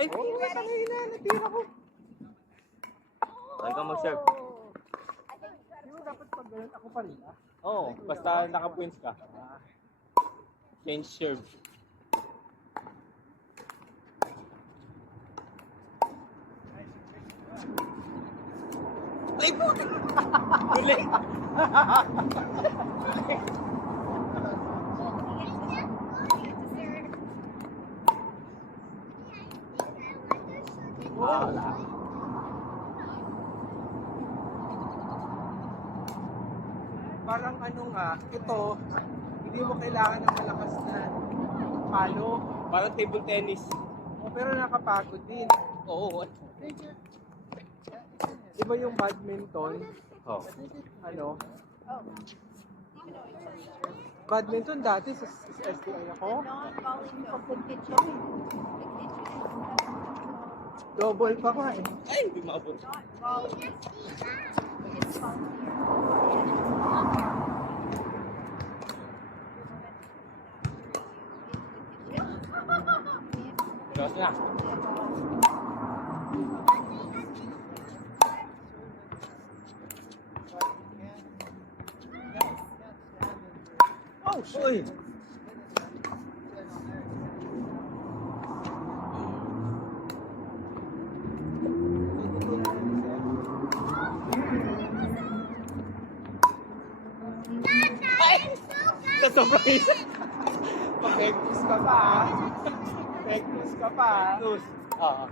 Ay, tangina, natira ko. Saan ka mag-serve? Di ba dapat pag ganun ako pa rin ah? Oo, basta naka-points ka. Change serve. Ay, puti! Huli! Wala. Parang ano nga, ito, hindi mo kailangan ng malakas na palo. Parang table tennis. Pero nakapagod din. Oo. Di ba yung badminton, Oh. ano? Badminton dati sa STI ako. Double pa ka eh. Ay, hindi maabot. Tapos na. Oh, shit. Uy! Na-surprise! Pag-eggs ka pa ah. Eggs ka pa ah. Lose. Oo.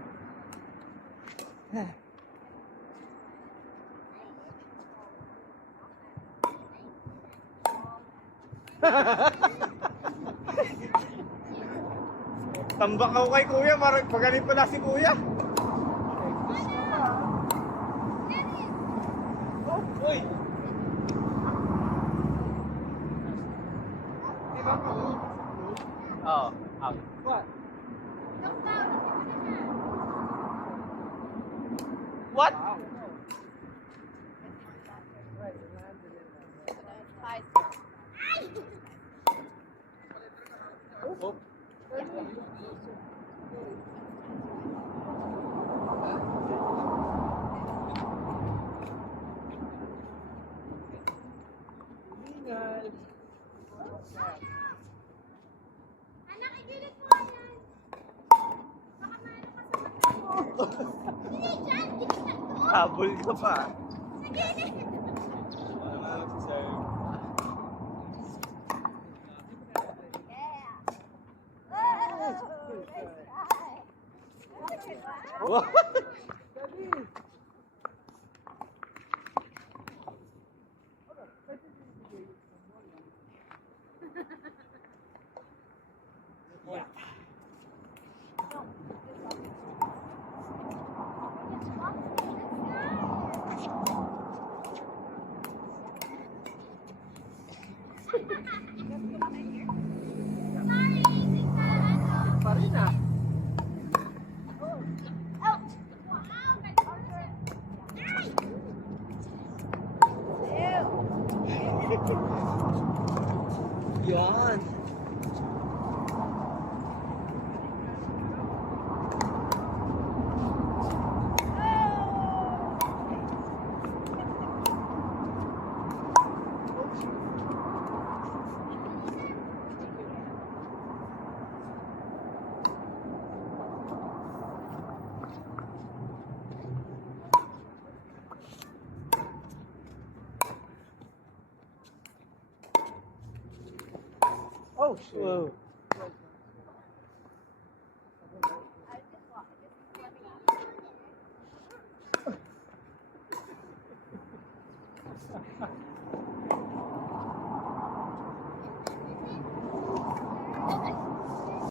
Tambak ako kay kuya, magaling pala si kuya. Uy! Di ba pa? Oo, out. What? What? Wow. Oh. Ingat. Anak, igilit mo yan. Baka maano ka sa mata mo. Hindi dyan, gilit na to. Habol ka pa. Sa gilid. Wow. Pa rin ah. Yan. Oh, shit. Wow.